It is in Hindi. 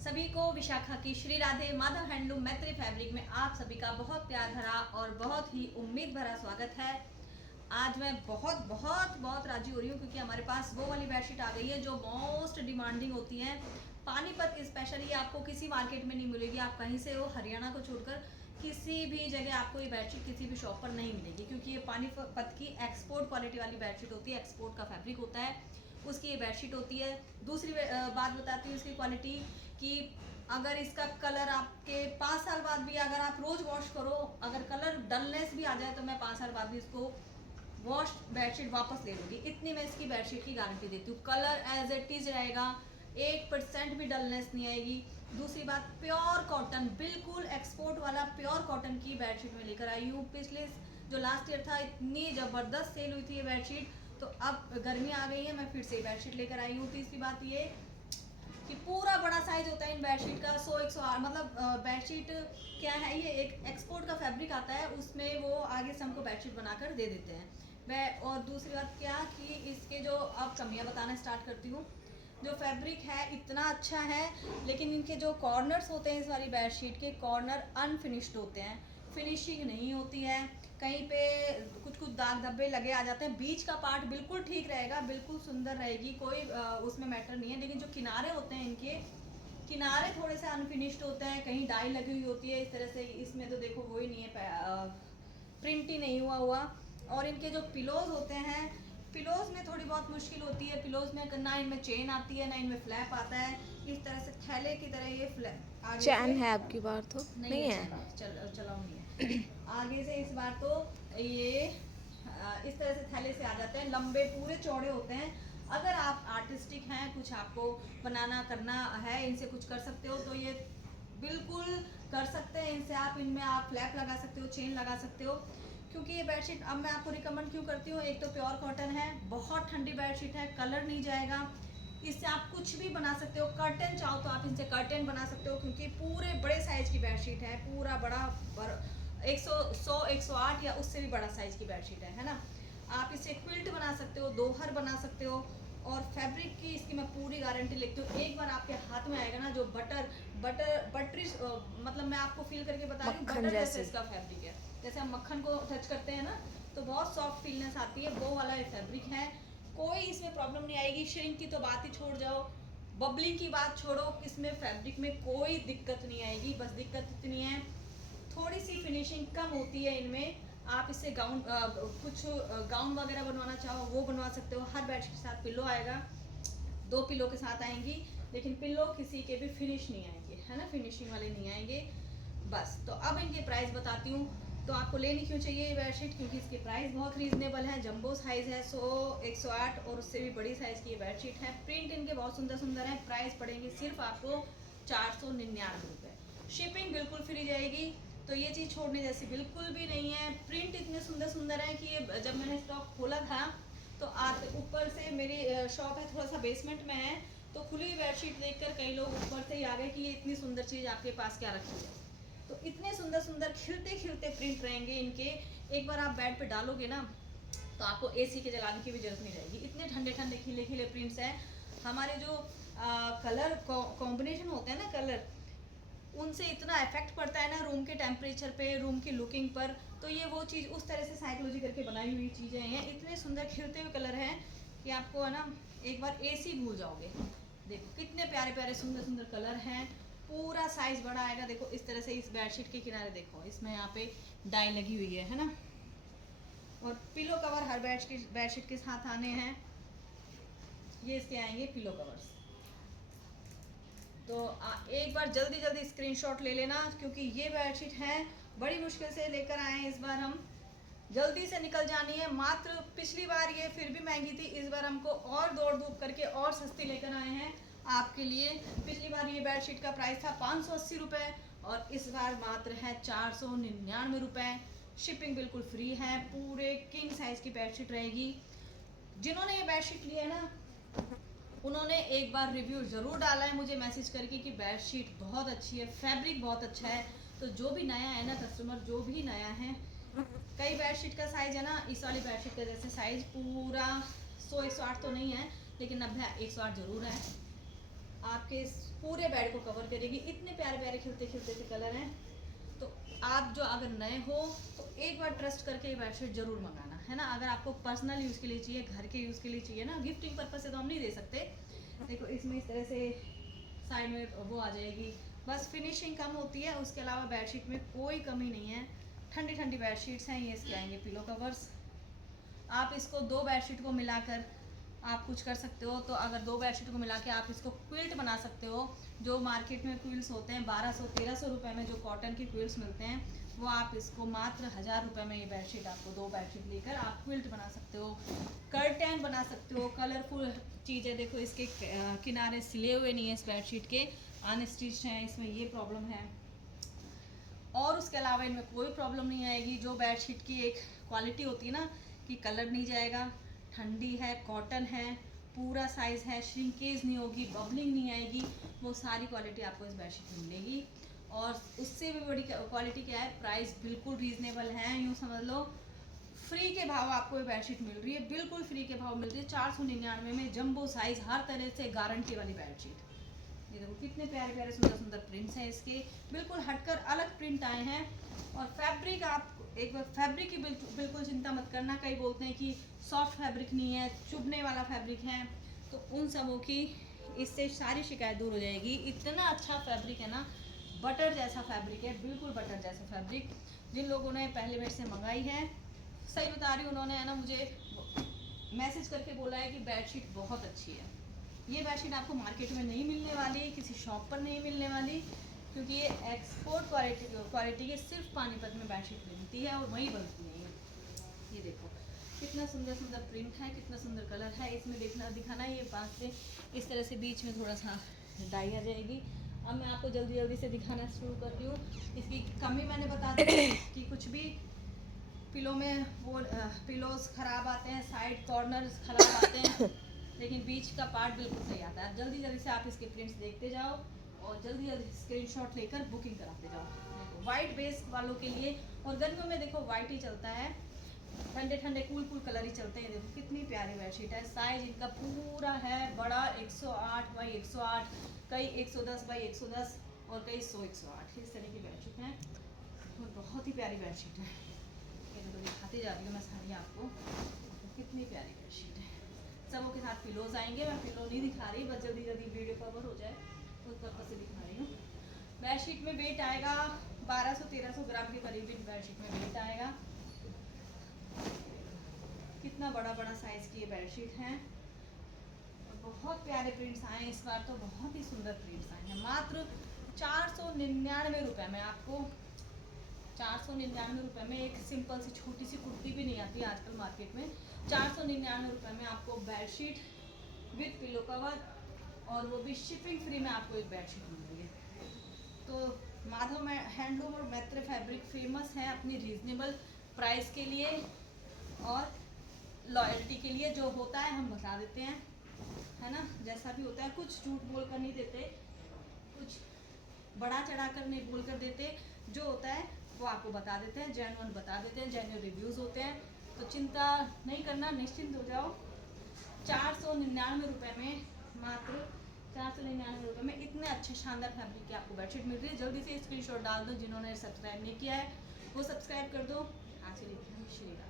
सभी को विशाखा की श्री राधे माधव हैंडलूम मैत्री फैब्रिक में आप सभी का बहुत प्यार भरा और बहुत ही उम्मीद भरा स्वागत है। आज मैं बहुत बहुत बहुत राजी हो रही हूँ क्योंकि हमारे पास वो वाली बेडशीट आ गई है जो मोस्ट डिमांडिंग होती है। पानीपत स्पेशली आपको किसी मार्केट में नहीं मिलेगी, आप कहीं से हो, हरियाणा को छोड़कर किसी भी जगह आपको ये बेडशीट किसी भी शॉप पर नहीं मिलेगी क्योंकि ये पानीपत की एक्सपोर्ट क्वालिटी वाली बेडशीट होती है, एक्सपोर्ट का फैब्रिक होता है, उसकी ये बेडशीट होती है। दूसरी बात बताती हूँ इसकी क्वालिटी कि अगर इसका कलर आपके 5 साल बाद भी अगर आप रोज़ वॉश करो, अगर कलर डलनेस भी आ जाए तो मैं 5 साल बाद भी इसको वॉश बेडशीट वापस ले लूँगी, इतनी मैं इसकी बेडशीट की गारंटी देती हूँ। कलर एज इट इज़ रहेगा, 1% भी डलनेस नहीं आएगी। दूसरी बात, प्योर कॉटन, बिल्कुल एक्सपोर्ट वाला प्योर कॉटन की बेडशीट में लेकर आई हूँ। पिछले जो लास्ट ईयर था इतनी ज़बरदस्त सेल हुई थी ये बेडशीट, तो अब गर्मी आ गई है, मैं फिर से बेडशीट लेकर आई हूँ। तीसरी बात ये कि पूरा बड़ा साइज होता है इन बेडशीट का, 100-108, मतलब बेडशीट क्या है, ये एक एक्सपोर्ट का फैब्रिक आता है, उसमें वो आगे से हमको बेडशीट बनाकर दे देते हैं वह। और दूसरी बात क्या कि इसके जो अब कमियां बताना स्टार्ट करती हूँ। जो फैब्रिक है इतना अच्छा है, लेकिन इनके जो कॉर्नर्स होते हैं इस वाली बेडशीट के, कॉर्नर अनफिनिश्ड होते हैं, फिनिशिंग नहीं होती है, कहीं पे कुछ कुछ दाग धब्बे लगे आ जाते हैं। बीच का पार्ट बिल्कुल ठीक रहेगा, बिल्कुल सुंदर रहेगी, कोई उसमें मैटर नहीं है, लेकिन जो किनारे होते हैं इनके किनारे थोड़े से अनफिनिश्ड होते हैं, कहीं डाई लगी हुई होती है इस तरह से। इसमें तो देखो वो ही नहीं है, प्रिंट ही नहीं हुआ। और इनके जो पिलोज होते हैं, पिलोज में थोड़ी बहुत मुश्किल होती है। पिलोज में ना इनमें चेन आती है, ना इनमें फ्लैप आता है, इस तरह से थैले की तरह ये फ्लैप चैन है आपकी बार तो नहीं है। चलाऊंगी आगे से इस बार तो ये इस तरह से थैले से आ जाते हैं, लंबे पूरे चौड़े होते हैं। अगर आप आर्टिस्टिक हैं, कुछ आपको बनाना करना है, इनसे कुछ कर सकते हो तो ये बिल्कुल कर सकते हैं। इनसे आप इनमें आप फ्लैप लगा सकते हो, चेन लगा सकते हो, क्योंकि ये बेडशीट अब मैं आपको रिकमेंड क्यों करती हूँ। एक तो प्योर कॉटन है, बहुत ठंडी बेडशीट है, कलर नहीं जाएगा, इससे आप कुछ भी बना सकते हो। कर्टन चाहो तो आप इनसे कर्टन बना सकते हो क्योंकि पूरे बड़े साइज की बेडशीट है, पूरा बड़ा 100-108 या उससे भी बड़ा साइज की बेडशीट है ना। आप इसे क्विल्ट बना सकते हो, दोहर बना सकते हो। और फैब्रिक की इसकी मैं पूरी गारंटी लेती हूँ। एक बार आपके हाथ में आएगा ना जो बटरी, मतलब मैं आपको फील करके बता रही हूँ, बटर जैसे इसका फैब्रिक है, जैसे हम मक्खन को टच करते हैं ना तो बहुत सॉफ्ट फीलनेस आती है, वो वाला ये फैब्रिक है। कोई इसमें प्रॉब्लम नहीं आएगी। श्रिंक की तो बात ही छोड़ जाओ, बबलिंग की बात छोड़ो, इसमें फैब्रिक में कोई दिक्कत नहीं आएगी। बस दिक्कत इतनी है, थोड़ी सी फिनिशिंग कम होती है इनमें। आप इससे कुछ गाउन वगैरह बनवाना चाहो वो बनवा सकते हो। हर बेडशीट के साथ पिल्लो आएगा, 2 पिल्लो के साथ आएंगी, लेकिन पिल्लो किसी के भी फिनिश नहीं आएंगे, है ना, फिनिशिंग वाले नहीं आएंगे। बस तो अब इनके प्राइस बताती हूँ। तो आपको लेनी क्यों चाहिए ये बेडशीट, क्योंकि इसके प्राइस बहुत रीजनेबल है। जंबो साइज़ है, 100-108 और उससे भी बड़ी साइज़ की ये बेडशीट है। प्रिंट इनके बहुत सुंदर सुंदर है। प्राइस पड़ेंगे सिर्फ आपको 499 रुपये, शिपिंग बिल्कुल फ्री जाएगी। तो ये चीज़ छोड़ने जैसी बिल्कुल भी नहीं है। प्रिंट इतने सुंदर सुंदर है कि ये जब मैंने स्टॉक खोला था तो आप ऊपर से, मेरी शॉप है थोड़ा सा बेसमेंट में है, तो खुली हुई बेडशीट देखकर कई लोग ऊपर से ही आ गए कि ये इतनी सुंदर चीज़ आपके पास क्या रखी है। तो इतने सुंदर सुंदर खिलते खिलते प्रिंट रहेंगे इनके। एक बार आप बेड पे डालोगे ना तो आपको एसी के जलाने की भी जरूरत नहीं रहेगी, इतने ठंडे ठंडे खिले खिले प्रिंट्स हैं। हमारे जो कलर कॉम्बिनेशन होते हैं ना, कलर, उनसे इतना इफेक्ट पड़ता है ना रूम के टेम्परेचर पे, रूम की लुकिंग पर। तो ये वो चीज़ उस तरह से साइकोलॉजी करके बनाई हुई चीज़ें हैं। इतने सुंदर खिलते हुए कलर हैं कि आपको है ना एक बार एसी भूल जाओगे। देखो कितने प्यारे प्यारे सुंदर सुंदर कलर हैं। पूरा साइज बड़ा आएगा। देखो इस तरह से इस बेडशीट के किनारे देखो, इसमें यहाँ पे डाई लगी हुई है ना। और पिलो कवर हर बेडशीट के साथ आने हैं। ये इसके आएंगे पिलो कवर्स। तो एक बार जल्दी जल्दी स्क्रीनशॉट ले लेना, क्योंकि ये बेडशीट है बड़ी मुश्किल से लेकर आए हैं इस बार हम, जल्दी से निकल जानी है। मात्र पिछली बार ये फिर भी महंगी थी, इस बार हमको और दौड़ धूप करके और सस्ती लेकर आए हैं आपके लिए। पिछली बार ये बेडशीट का प्राइस था 580 रुपये और इस बार मात्र है 499 रुपये। शिपिंग बिल्कुल फ्री है। पूरे किंग साइज की बेडशीट रहेगी। जिन्होंने ये बेडशीट ली है ना उन्होंने एक बार रिव्यू ज़रूर डाला है मुझे मैसेज करके कि बेडशीट बहुत अच्छी है, फैब्रिक बहुत अच्छा है। तो जो भी नया है ना कस्टमर, जो भी नया है, कई बेडशीट का साइज़ है ना, इस वाली बेडशीट का जैसे साइज़ पूरा 100-108 तो नहीं है, लेकिन 90-108 ज़रूर है। आपके इस पूरे बेड को कवर करेगी। इतने प्यारे प्यारे खिलते खिलते से कलर हैं। तो आप जो अगर नए हो तो एक बार ट्रस्ट करके ये बेडशीट ज़रूर मंगाना, है ना। अगर आपको पर्सनल यूज़ के लिए चाहिए, घर के यूज़ के लिए चाहिए ना, गिफ्टिंग पर्पज से तो हम नहीं दे सकते। देखो इसमें इस तरह से साइड में वो आ जाएगी, बस फिनिशिंग कम होती है, उसके अलावा बेडशीट में कोई कमी नहीं है। ठंडी ठंडी बेडशीट्स हैं। ये इसके आएंगे पिलो कवर्स। आप इसको दो बेडशीट को मिलाकर आप कुछ कर सकते हो। तो अगर दो बेडशीट को मिला के आप इसको क्विल्ट बना सकते हो। जो मार्केट में क्विल्ट्स होते हैं 1200-1300 रुपये में, जो कॉटन की क्विल्ट्स मिलते हैं, वो आप इसको मात्र 1000 रुपये में ये बेडशीट, आपको दो बेडशीट लेकर आप क्विल्ट बना सकते हो, कर्टन बना सकते हो। कलरफुल चीज़ें देखो, इसके किनारे सिले हुए नहीं है इस बेडशीट के, अनस्टिच्ड हैं, इसमें ये प्रॉब्लम है। और उसके अलावा इनमें कोई प्रॉब्लम नहीं आएगी। जो बेडशीट की एक क्वालिटी होती है ना कि कलर नहीं जाएगा, ठंडी है, कॉटन है, पूरा साइज़ है, श्रिंकेज नहीं होगी, बबलिंग नहीं आएगी, वो सारी क्वालिटी आपको इस बेडशीट में मिलेगी। और उससे भी बड़ी क्वालिटी क्या है, प्राइस बिल्कुल रीज़नेबल है। यूँ समझ लो फ्री के भाव आपको ये बेडशीट मिल रही है, बिल्कुल फ्री के भाव मिल रही है। 499 में जंबो साइज़, हर तरह से गारंटी वाली बेडशीट। ये देखो कितने प्यारे प्यारे सुंदर सुंदर प्रिंट्स हैं इसके, बिल्कुल हटकर अलग प्रिंट आए हैं। और फैब्रिक, आप एक बार फैब्रिक की बिल्कुल चिंता मत करना। कई बोलते हैं कि सॉफ्ट फैब्रिक नहीं है, चुभने वाला फैब्रिक है, तो उन सबों की इससे सारी शिकायत दूर हो जाएगी। इतना अच्छा फैब्रिक है ना, बटर जैसा फैब्रिक है, बिल्कुल बटर जैसा फैब्रिक। जिन लोगों ने पहले मेरे से मंगाई है, सही बता रही हूँ, उन्होंने है ना मुझे मैसेज करके बोला है कि बेडशीट बहुत अच्छी है। ये बेडशीट आपको मार्केट में नहीं मिलने वाली, किसी शॉप पर नहीं मिलने वाली, क्योंकि ये एक्सपोर्ट क्वालिटी की सिर्फ पानीपत में बेडशीट बनती है और वहीं बनती नहीं है। ये देखो कितना सुंदर सुंदर प्रिंट है, कितना सुंदर कलर है। इसमें दिखाना ये पास से इस तरह से बीच में थोड़ा सा डाई आ जाएगी। अब मैं आपको जल्दी जल्दी से दिखाना शुरू करती हूँ। इसकी कमी मैंने बता दी कि कुछ भी पिलो में वो पिलोज ख़राब आते हैं, साइड कॉर्नर्स ख़राब आते हैं, लेकिन बीच का पार्ट बिल्कुल सही आता है। जल्दी जल्दी से आप इसके प्रिंट्स देखते जाओ और जल्दी जल्दी स्क्रीनशॉट लेकर बुकिंग कराते जाओ। वाइट बेस वालों के लिए, और गर्मियों में देखो वाइट ही चलता है, ठंडे ठंडे कूल कूल कलर ही चलते हैं। देखो कितनी प्यारी बेडशीट है। साइज इनका पूरा है बड़ा, 108 बाई 108, कई 110 बाई 110 और कई 100-108, इस तरह की बेडशीट है और बहुत ही प्यारी बेडशीट है। ये तो दिखाती जा रही हूँ मैं सारी आपको, कितनी प्यारी बेडशीट है। सबों के साथ पिलोज आएंगे। मैं पिलो नहीं दिखा रही, बस जल्दी जल्दी वीडियो कवर हो जाए उस पर्पज से दिखा रही हूँ। बेडशीट में वेट आएगा 1200-1300 ग्राम के करीब बेडशीट में वेट आएगा। कितना बड़ा बड़ा साइज की ये बेडशीट है और बहुत प्यारे प्रिंट्स आए हैं इस बार, तो बहुत ही सुंदर प्रिंट्स आए हैं। मात्र 499 रुपये में आपको, 499 रुपये में एक सिंपल सी छोटी सी कुर्ती भी नहीं आती आजकल मार्केट में। 499 रुपये में आपको बेडशीट विद पिलो कवर, और वो भी शिपिंग फ्री में आपको एक बेडशीट मिल रही है। तो माधव हैंडलूम और मैत्र फैब्रिक फेमस है अपनी रीजनेबल प्राइस के लिए और लॉयल्टी के लिए। जो होता है हम बता देते हैं, है ना, जैसा भी होता है। कुछ झूठ बोल कर नहीं देते, कुछ बड़ा चढ़ा कर नहीं बोल कर देते, जो होता है वो आपको बता देते हैं, जेन्युइन बता देते हैं, जेन्युइन रिव्यूज़ होते हैं। तो चिंता नहीं करना, निश्चिंत हो जाओ। 499 रुपये में, मात्र 499 रुपये में इतने अच्छे शानदार फैब्रिक की आपको बेडशीट मिल रही है। जल्दी से स्क्रीनशॉट डाल दो, जिन्होंने सब्सक्राइब नहीं किया है वो सब्सक्राइब कर दो। आज के लिए श्री राम।